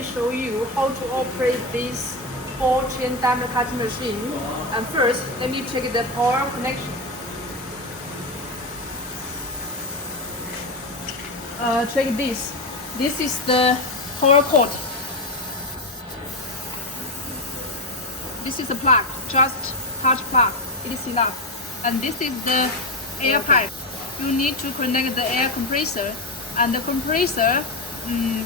me show you how to operate this 4-chain diamond cutting machine. And first, let me check the power connection. Check this. This is the power cord. This is a plug, just touch plug. It is enough. And this is the air pipe. You need to connect the air compressor. And the compressor,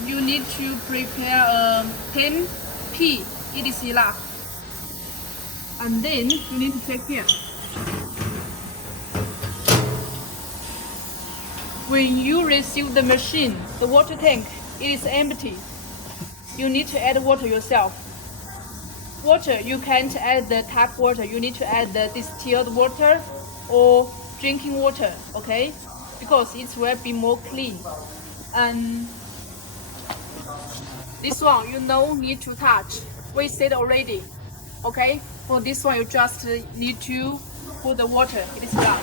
you need to prepare a 10p. It is enough. And then you need to check here. When you receive the machine, the water tank, it is empty. You need to add water yourself. Water, you can't add the tap water. You need to add the distilled water or drinking water, okay? Because it will be more clean. And this one, you no need to touch. We said already, okay? For this one, you just need to put the water. It is done.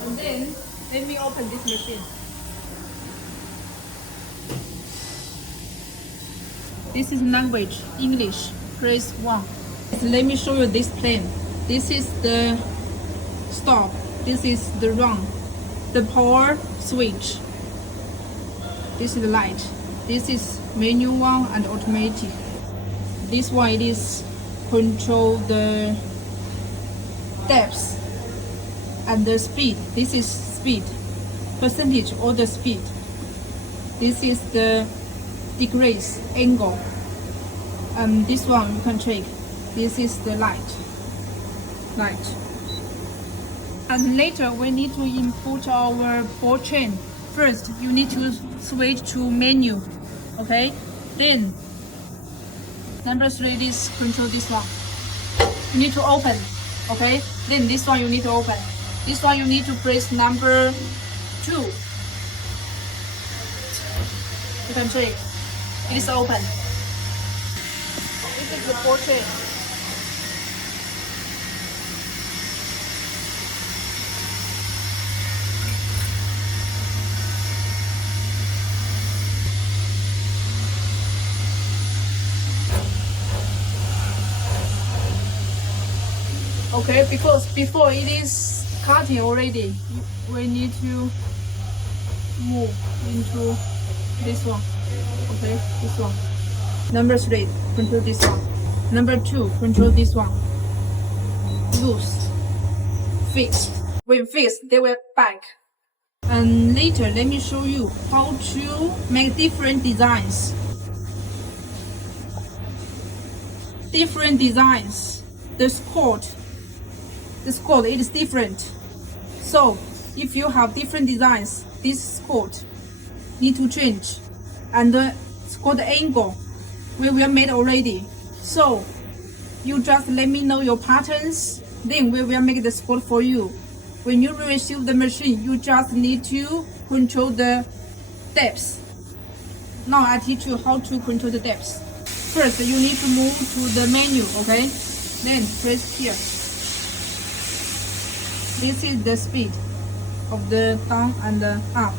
And then, let me open this machine. This is language, English, press 1. Let me show you this plane. This is the stop. This is the run. The power switch. This is the light. This is manual one and automatic. This one it is control the depth and the speed. This is speed, percentage or the speed. This is the degrees, angle. And this one you can check. This is the light. And later we need to input our ball chain. First, you need to switch to menu, okay? Then, number 3 is control this one. You need to open, okay? Then this one you need to open. This one you need to press number 2. You can check. It is open. This is the ball chain. Okay, because before it is cutting already, we need to move into this one. Okay, this one. Number 3, control this one. Number 2, control this one. Loose, fixed. When fixed, they will back. And later, let me show you how to make different designs. Different designs. The scored it is different. So if you have different designs, this scored need to change. And the scored angle we will make already. So you just let me know your patterns, then we will make the scored for you. When you receive the machine, you just need to control the depth. Now I teach you how to control the depth. First, you need to move to the menu, okay? Then press here. This is the speed of the down and the up.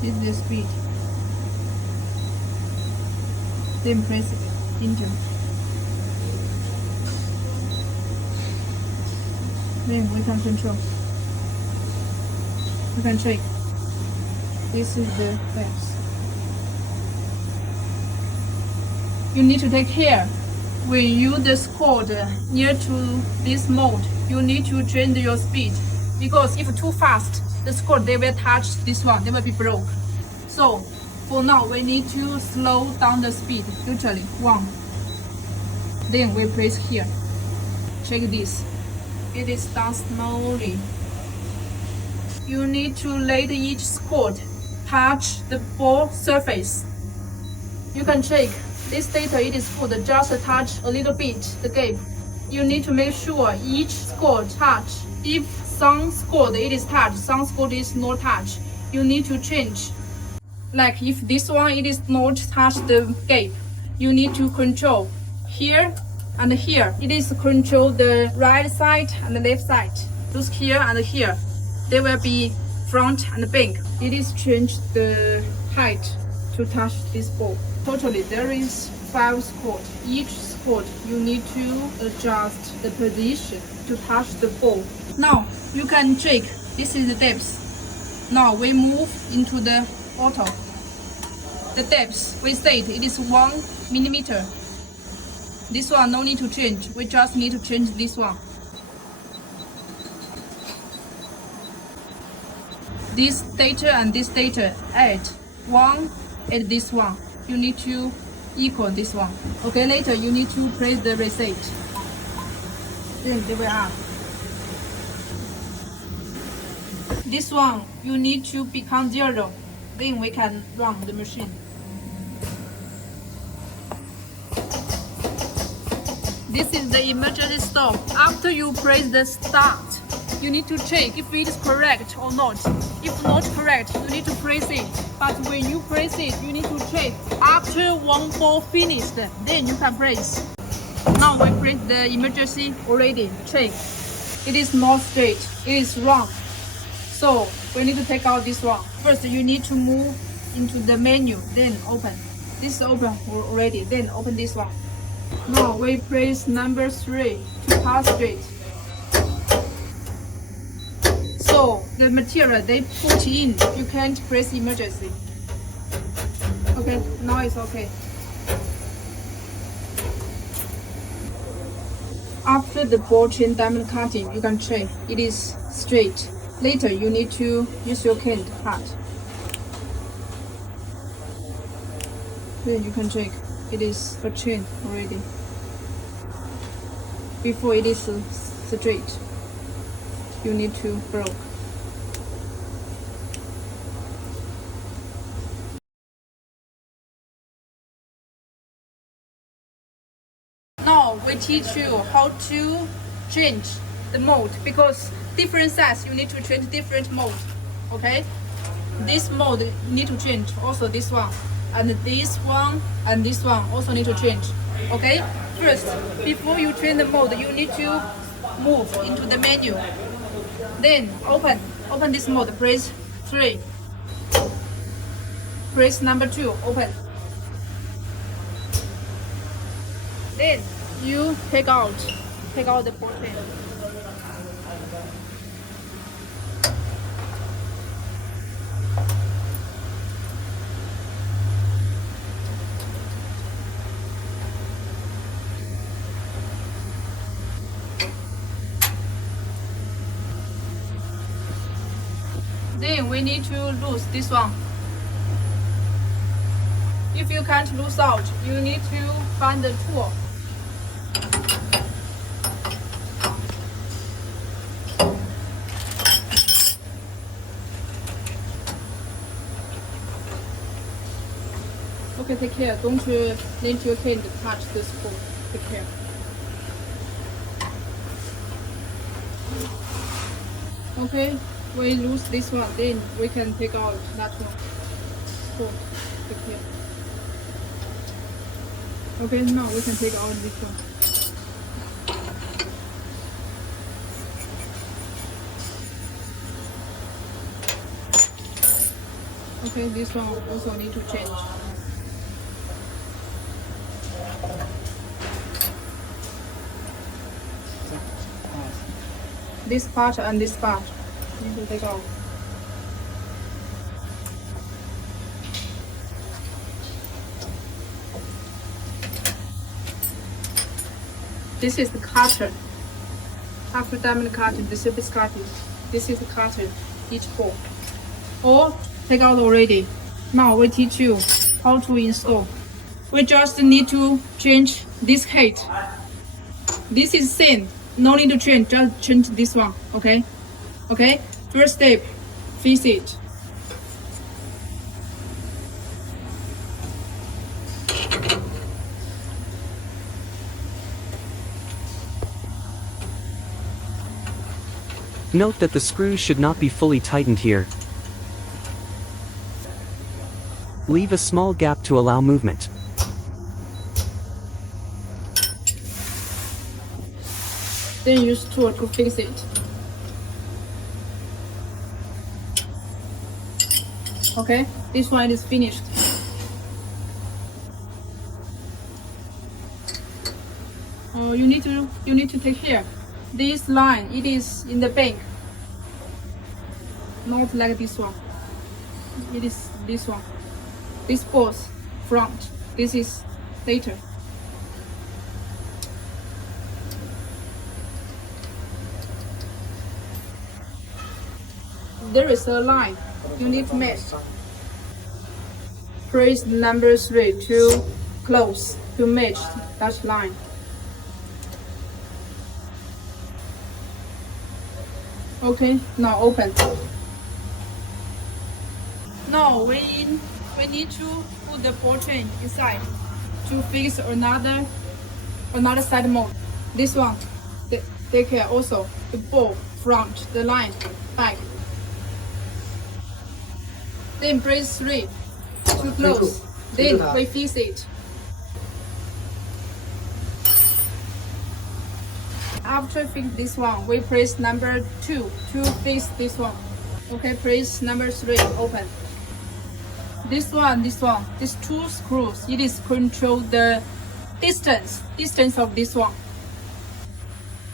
This is the speed. Then press enter. Then we can control. We can check. This is the depth. You need to take care. When you the scored near to this mode, you need to change your speed, because if too fast, the scored they will touch this one, they will be broke. So for now, we need to slow down the speed. Usually 1. Then we press here. Check this. It is done slowly. You need to let each scored touch the ball surface. You can check. This data it is good, just touch a little bit the gap. You need to make sure each score touch. If some score it is touch, some score is not touch, you need to change. Like if this one it is not touch the gap, you need to control here and here. It is control the right side and the left side. those here and here, they will be front and back. It is change the height to touch this ball. Totally, there is 5 squats. Each squat you need to adjust the position to touch the ball. Now you can check. This is the depth. Now we move into the auto. The depth we said it is 1 millimeter. This one no need to change. We just need to change this one. This data and this data add 1 and this one. You need to equal this one. Okay, later you need to press the reset. Then they will up. This one you need to become 0. Then we can run the machine. This is the emergency stop. After you press the start, you need to check if it is correct or not. If not correct, you need to press it. But when you press it, you need to check. After 1 ball finished, then you can press. Now we press the emergency already. Check. It is not straight. It is wrong. So we need to take out this one. First, you need to move into the menu, then open. This is open already. Then open this one. Now we press number 3 to pass straight. So the material they put in, you can't press emergency. Okay, now it's okay. After the ball chain diamond cutting, you can check it is straight. Later, you need to use your cane to cut. Then you can check it is a chain already. Before it is straight, you need to broke. Now we teach you how to change the mode, because different size you need to change different mode. Okay, this mode you need to change, also this one, and this one and this one also need to change. Okay, first before you change the mode, you need to move into the menu, then open this mode, press 3, press number 2, open, then you take out the ball chain. Then we need to lose this one. If you can't lose out, you need to find the tool. Okay, take care. Don't let your hand touch the spoon. Take care. Okay, we lose this one, then we can take out that one. Spoon. Take care. Okay, now we can take out this one. Okay, this one also need to change. This part and this part need to take out. This is the cutter. After diamond cutting, the surface cutting. This is the cutter, each ball. Or take out already. Now we teach you how to install. We just need to change this height. This is same. No need to change, just change this one, okay? Okay, first step, fix it. Note that the screws should not be fully tightened here. Leave a small gap to allow movement. Then use tool to fix it. Okay, this one is finished. You need to take care. This line, it is in the bank, not like this one. It is this one. This both front. This is later. There is a line you need to match. Press number 3 to close to match that line. Okay, now open. Now we need to put the ball chain inside to fix another side mode. This one, take care also the ball front, the line back. Then press 3 to close. Then we fix it. After fix this one, we press number 2 to fix this one. Okay, press number 3, open. This one, these 2 screws, it is control the distance of this one.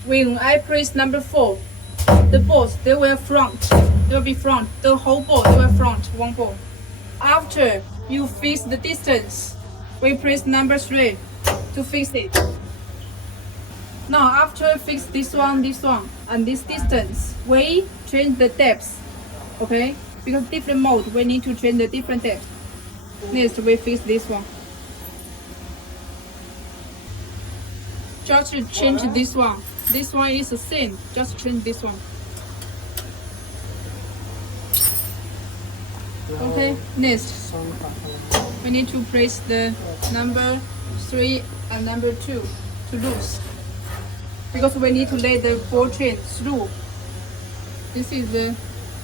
When I press number 4, the balls, they will be front, the whole ball, they will front, one ball. After you fix the distance, we press number 3 to fix it. Now after fix this one, and this distance, we change the depth, okay? Because different mode, we need to change the different depth. Next, we fix this one. Just change this one. This one is the same, just change this one. Okay, next, we need to press the number 3 and number 2 to loose. Because we need to let the ball chain through. This is the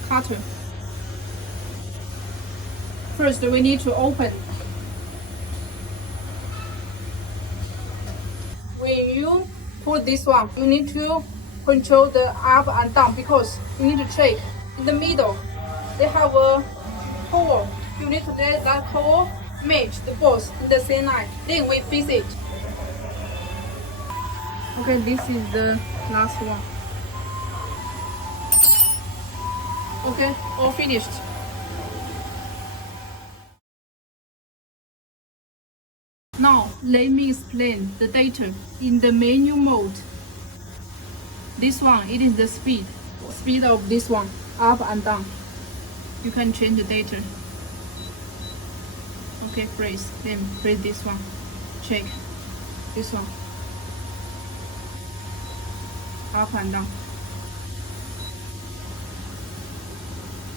cutter. First, we need to open. When you put this one, you need to control the up and down because you need to check. In the middle, they have a hole. You need to let that hole match the balls in the same line. Then we fix it. Okay, this is the last one. Okay, all finished. Now, let me explain the data in the menu mode. This one, it is the speed of this one, up and down. You can change the data. Okay, press, then press this one, check this one. Up and down.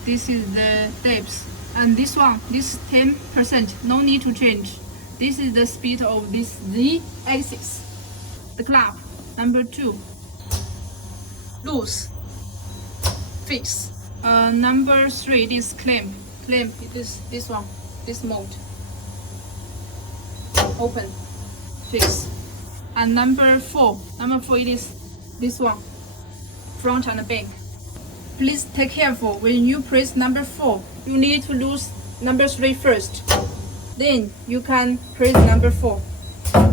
This is the depth, and this one, this 10%, no need to change. This is the speed of this Z axis. The clap, number 2, loose, fix. Number 3 is clamp. Clamp, it is this one, this mode. Open, fix. And number 4 it is this one, front and back. Please take careful when you press number 4. You need to lose number 3 first. Then you can press number 4.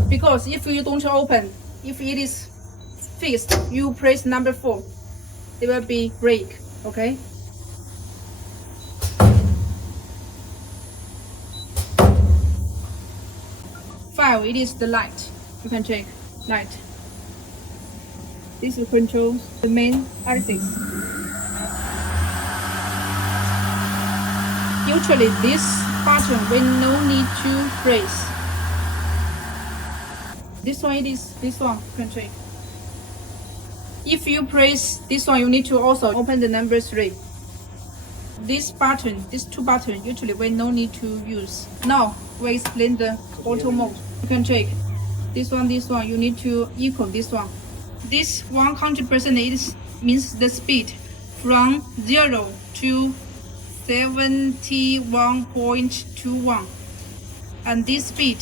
Because if you don't open, if it is fixed, you press number 4, it will be break. Okay. 5, it is the light. You can check light. This will control the main axis. Usually this button we no need to press. This one, it is this one, you can check. If you press this one, you need to also open the number 3. This button, these 2 buttons, usually we no need to use. Now we explain the auto mode. You can check this one, you need to equal this one. This 100% means the speed from 0 to 71.21, and this speed,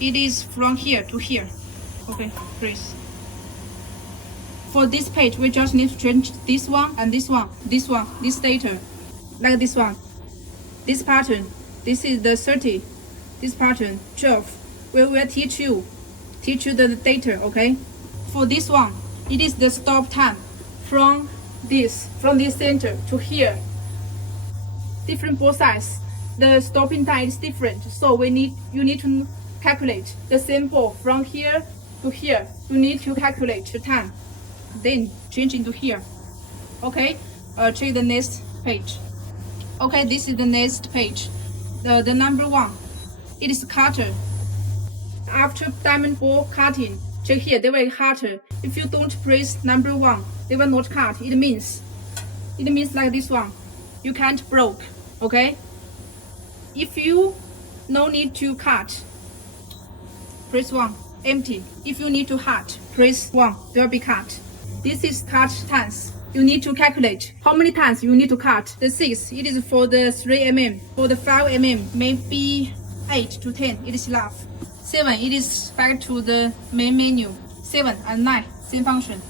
it is from here to here. Okay, press. For this page, we just need to change this one and this one, this data, like this one. this pattern, this is the 30, this pattern 12. We will teach you the data, okay? For this one, it is the stop time from this center to here. Different both sides. The stopping time is different, so you need to calculate the same ball from here to here. You need to calculate the time, then change into here. Okay, check the next page. Okay, this is the next page. The number 1, it is cutter. After diamond ball cutting, check here, they will cut. If you don't press number 1, they will not cut. It means like this one, you can't broke. Okay, if you no need to cut, press 1, empty. If you need to cut, press 1, there will be cut. This is cut times. You need to calculate how many times you need to cut. The 6, it is for the 3 mm. For the 5 mm, maybe 8 to 10, it is enough. 7, it is back to the main menu. 7 and 9, same function.